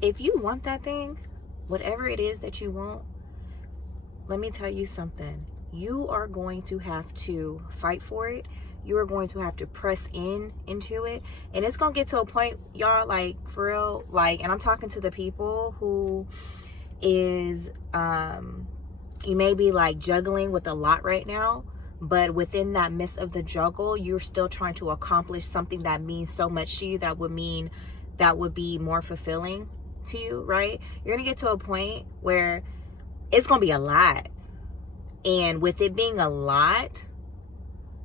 if you want that thing, whatever it is that you want, let me tell you something. You are going to have to fight for it. You are going to have to press into it. And it's going to get to a point, y'all, like, for real, like, and I'm talking to the people who is, you may be like juggling with a lot right now, but within that midst of the juggle, you're still trying to accomplish something that means so much to you, that would be more fulfilling to you, right? You're going to get to a point where it's going to be a lot. And with it being a lot,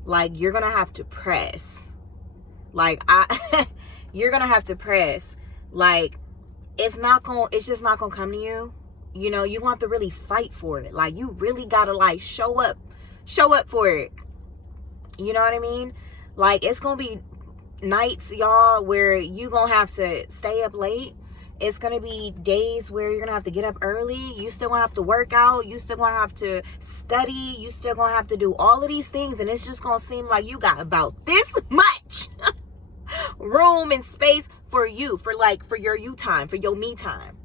like, you're going to have to press. Like, you're going to have to press. Like, it's just not going to come to you. You know, you have to really fight for it. Like, you really got to, like, show up for it. You know what I mean? Like, it's going to be nights, y'all, where you going to have to stay up late. It's going to be days where you're going to have to get up early. You still going to have to work out. You still going to have to study. You still going to have to do all of these things. And it's just going to seem like you got about this much room and space for you, for your you time, for your me time.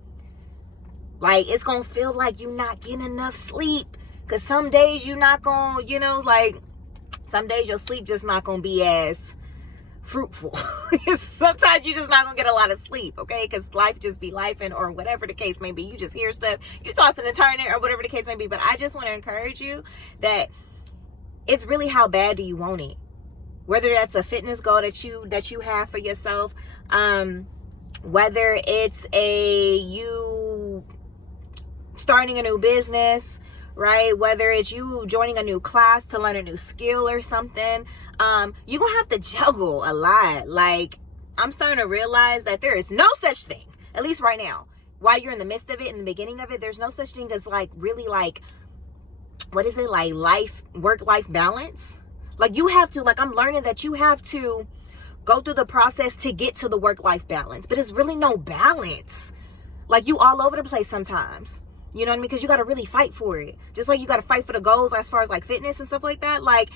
Like, it's going to feel like you're not getting enough sleep. Because some days you're not going to, you know, like, some days your sleep just not going to be as fruitful. Sometimes you're just not gonna get a lot of sleep, okay? Because life just be life, and or whatever the case may be. You just hear stuff, you tossing and turning, or whatever the case may be. But I just want to encourage you that it's really how bad do you want it. Whether that's a fitness goal that you have for yourself, whether it's you starting a new business, right? Whether it's you joining a new class to learn a new skill or something, you're gonna have to juggle a lot. Like, I'm starting to realize that there is no such thing, at least right now, while you're in the midst of it, in the beginning of it, there's no such thing as, like, really, like, what is it, like, work-life balance? Like, you have to, like, I'm learning that you have to go through the process to get to the work-life balance, but it's really no balance. Like, you all over the place sometimes. You know what I mean? Because you got to really fight for it. Just like you got to fight for the goals as far as, like, fitness and stuff like that. Like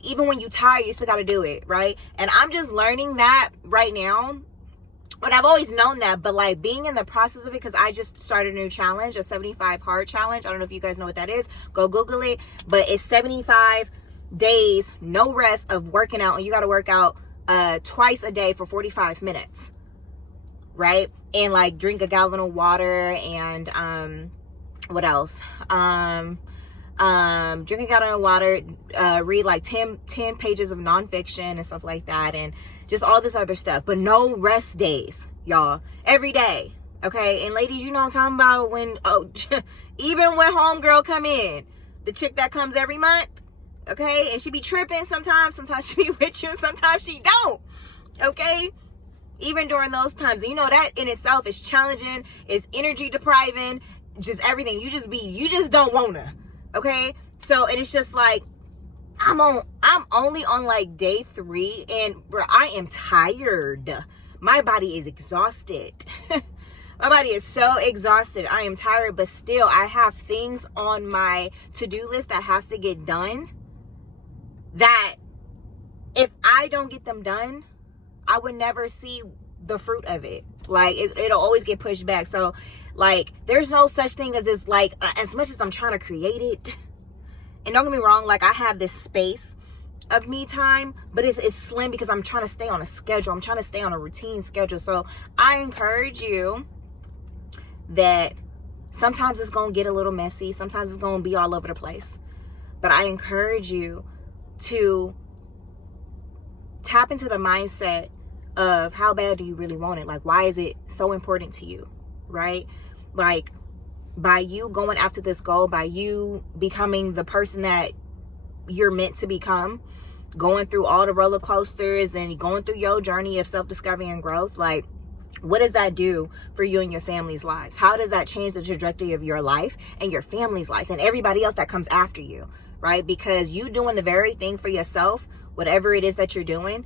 even when you tired, you still got to do it, right? And I'm just learning that right now. But I've always known that. But, like, being in the process of it, because I just started a new challenge, a 75 hard challenge. I don't know if you guys know what that is. Go Google it. But it's 75 days, no rest, of working out. And you got to work out twice a day for 45 minutes, right? And, like, drink a gallon of water, and what else? Drink a gallon of water, read like 10 pages of nonfiction and stuff like that, and just all this other stuff. But no rest days, y'all. Every day, okay? And ladies, you know what I'm talking about, when even when homegirl come in, the chick that comes every month, okay? And she be tripping sometimes she be with you, and sometimes she don't, okay? Even during those times, and you know that in itself is challenging, is energy depriving, just everything. You just don't wanna, okay? So, and it's just like, I'm only on, like, day 3, and bro, I am tired. My body is exhausted. My body is so exhausted. I am tired, but still, I have things on my to-do list that has to get done, that if I don't get them done, I would never see the fruit of it. Like, it'll always get pushed back. So, like, there's no such thing as this, like, as much as I'm trying to create it, and don't get me wrong, like, I have this space of me time, but it's slim because I'm trying to stay on a schedule. I'm trying to stay on a routine schedule. So I encourage you that sometimes it's going to get a little messy. Sometimes it's going to be all over the place. But I encourage you to tap into the mindset of how bad do you really want it? Like, why is it so important to you, right? Like, by you going after this goal, by you becoming the person that you're meant to become, going through all the roller coasters and going through your journey of self-discovery and growth, like, what does that do for you and your family's lives? How does that change the trajectory of your life and your family's life and everybody else that comes after you, right? Because you doing the very thing for yourself, whatever it is that you're doing,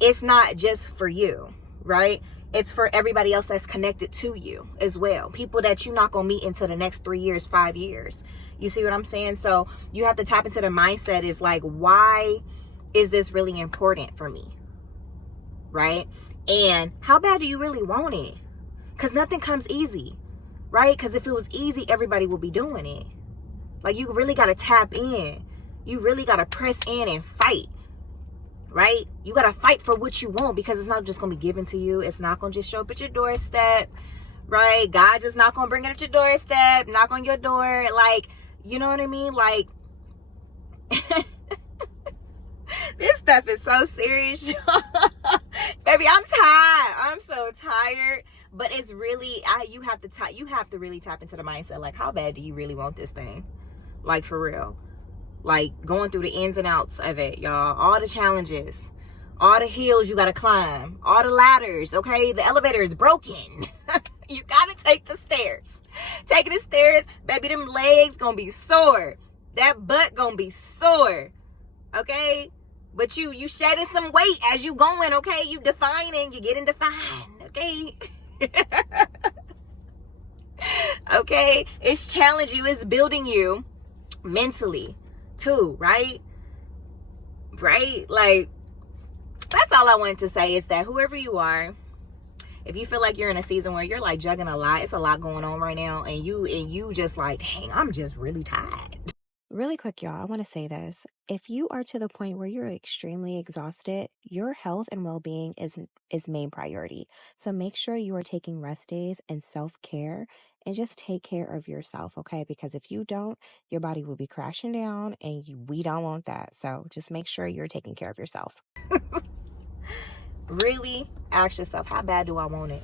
it's not just for you, right? It's for everybody else that's connected to you as well. People that you're not going to meet until the next 3 years, 5 years. You see what I'm saying? So you have to tap into the mindset is like, why is this really important for me? Right? And how bad do you really want it? Because nothing comes easy, right? Because if it was easy, everybody would be doing it. Like, you really got to tap in. You really got to press in and fight, right? You got to fight for what you want, because it's not just going to be given to you. It's not going to just show up at your doorstep, right? God just not going to bring it at your doorstep, knock on your door. Like, you know what I mean? Like, this stuff is so serious. Baby, I'm tired. I'm so tired. But it's really, you have to really tap into the mindset. Like, how bad do you really want this thing? Like, for real. Like, going through the ins and outs of it, y'all. All the challenges, all the hills you gotta climb, all the ladders, okay? The elevator is broken. You gotta take the stairs. Taking the stairs, baby, them legs gonna be sore. That butt gonna be sore, okay? But you shedding some weight as you going, okay? You defining, you getting defined, okay? Okay? It's challenging you, it's building you mentally too, right? Like, that's all I wanted to say, is that whoever you are, if you feel like you're in a season where you're like juggling a lot, it's a lot going on right now, and you just like, dang, I'm just really tired. Really quick, y'all, I want to say this. If you are to the point where you're extremely exhausted, your health and well-being is main priority. So make sure you are taking rest days and self-care, and just take care of yourself, okay? Because if you don't, your body will be crashing down, and we don't want that. So just make sure you're taking care of yourself. Really ask yourself, how bad do I want it?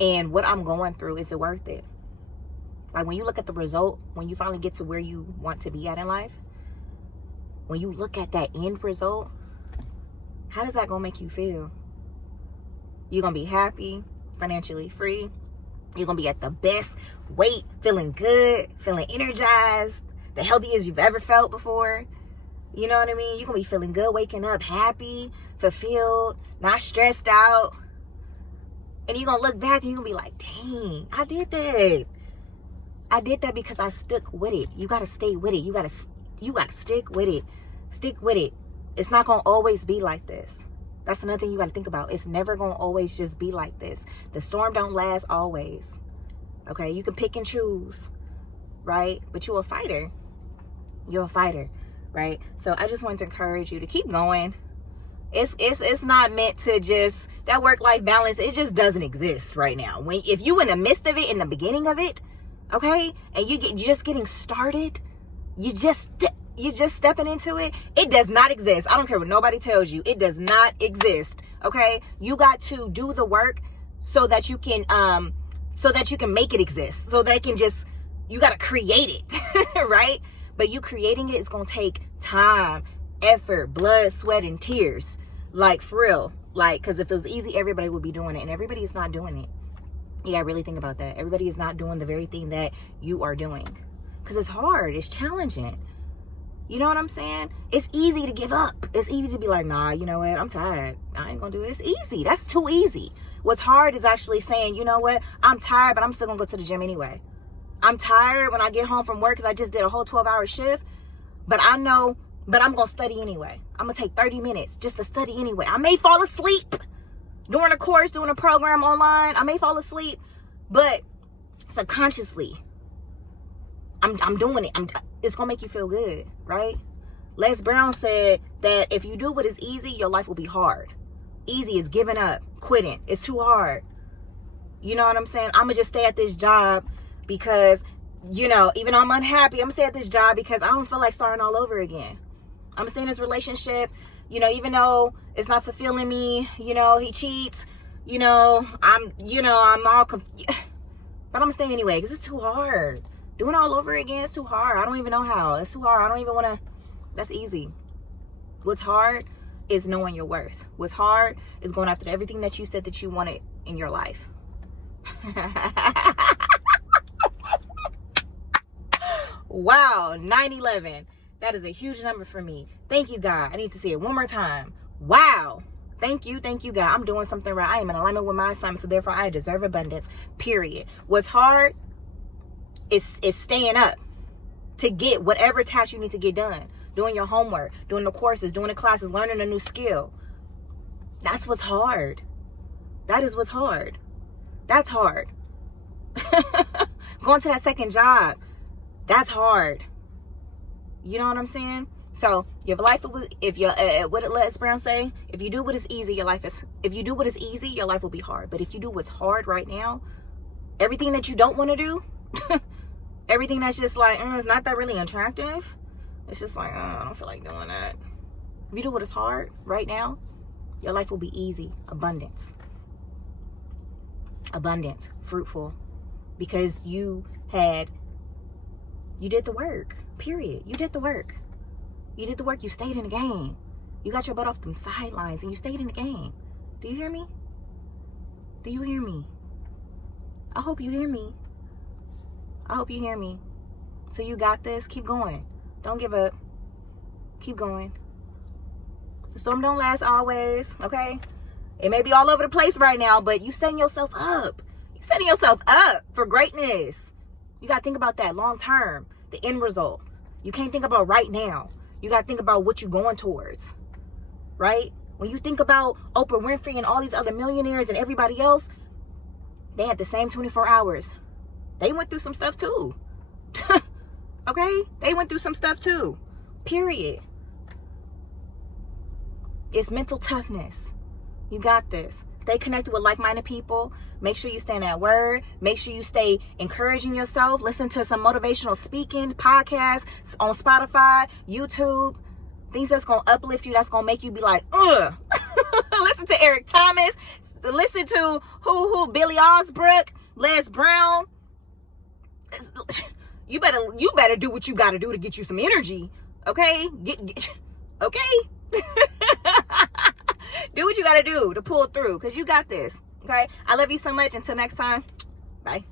And what I'm going through, is it worth it? Like, when you look at the result, when you finally get to where you want to be at in life, when you look at that end result, how does that gonna make you feel? You're gonna be happy, financially free. You're gonna be at the best weight, feeling good, feeling energized, the healthiest you've ever felt before. You know what I mean? You're gonna be feeling good, waking up happy, fulfilled, not stressed out. And you're gonna look back and you're gonna be like, dang, I did that. I did that because I stuck with it. You gotta stay with it. You gotta stick with it. Stick with it. It's not gonna always be like this. That's another thing you gotta think about. It's never gonna always just be like this. The storm don't last always. Okay, you can pick and choose, right? But you're a fighter. You're a fighter, right? So I just wanted to encourage you to keep going. It's not meant to just, that work-life balance, it just doesn't exist right now. If you in the midst of it, in the beginning of it, okay, and you're just getting started, you're just stepping into it, it does not exist. I don't care what nobody tells you, it does not exist. Okay, you got to do the work so that you can make it exist, so that it can just, you got to create it. Right? But you creating it is going to take time, effort, blood, sweat, and tears. Like, for real. Like, because if it was easy, everybody would be doing it, and everybody is not doing it. Yeah, really think about that. Everybody is not doing the very thing that you are doing, because it's hard, it's challenging. You know what I'm saying? It's easy to give up. It's easy to be like, nah, you know what? I'm tired. I ain't gonna do it. It's easy. That's too easy. What's hard is actually saying, you know what? I'm tired, but I'm still gonna go to the gym anyway. I'm tired when I get home from work because I just did a whole 12-hour shift, but I know, but I'm gonna study anyway. I'm gonna take 30 minutes just to study anyway. I may fall asleep during a course, doing a program online. I may fall asleep, but subconsciously, I'm doing it. It's gonna make you feel good, right? Les Brown said that if you do what is easy, your life will be hard. Easy is giving up, quitting. It's too hard. You know what I'm saying? I'm gonna just stay at this job because, you know, even though I'm unhappy, I'm gonna stay at this job because I don't feel like starting all over again. I'm gonna stay in this relationship, you know, even though it's not fulfilling me, you know, he cheats, you know, I'm all confused, but I'm gonna stay anyway because it's too hard. Doing it all over again is too hard. I don't even know how. It's too hard. I don't even want to. That's easy. What's hard is knowing your worth. What's hard is going after everything that you said that you wanted in your life. Wow, 9/11. That is a huge number for me. Thank you, God. I need to see it one more time. Wow. Thank you, God. I'm doing something right. I am in alignment with my assignment, so therefore I deserve abundance, period. What's hard is staying up to get whatever task you need to get done. Doing your homework, doing the courses, doing the classes, learning a new skill. That's what's hard. That is what's hard. That's hard. Going to that second job, that's hard. You know what I'm saying? So your life, if you what did Les Brown say? If you do what is easy, your life will be hard. But if you do what's hard right now, everything that you don't want to do, everything that's just like, it's not that really attractive. It's just like, I don't feel like doing that. If you do what is hard right now, your life will be easy. Abundance, fruitful, because you did the work, period. You did the work. You stayed in the game. You got your butt off them sidelines and you stayed in the game. Do you hear me? I hope you hear me. So you got this. Keep going. Don't give up. Keep going. The storm don't last always, okay? It may be all over the place right now, but you setting yourself up. You setting yourself up for greatness. You got to think about that long term, the end result. You can't think about right now. You got to think about what you're going towards, right? When you think about Oprah Winfrey and all these other millionaires and everybody else, they had the same 24 hours. They went through some stuff too. Okay? They went through some stuff too. Period. It's mental toughness. You got this. Stay connected with like-minded people. Make sure you stay in that word. Make sure you stay encouraging yourself. Listen to some motivational speaking podcasts on Spotify, YouTube. Things that's going to uplift you. That's going to make you be like, ugh. Listen to Eric Thomas. Listen to Billy Osbrook, Les Brown. You better do what you got to do to get you some energy. Okay? Okay? Do what you got to do to pull through, because you got this. Okay? I love you so much. Until next time. Bye.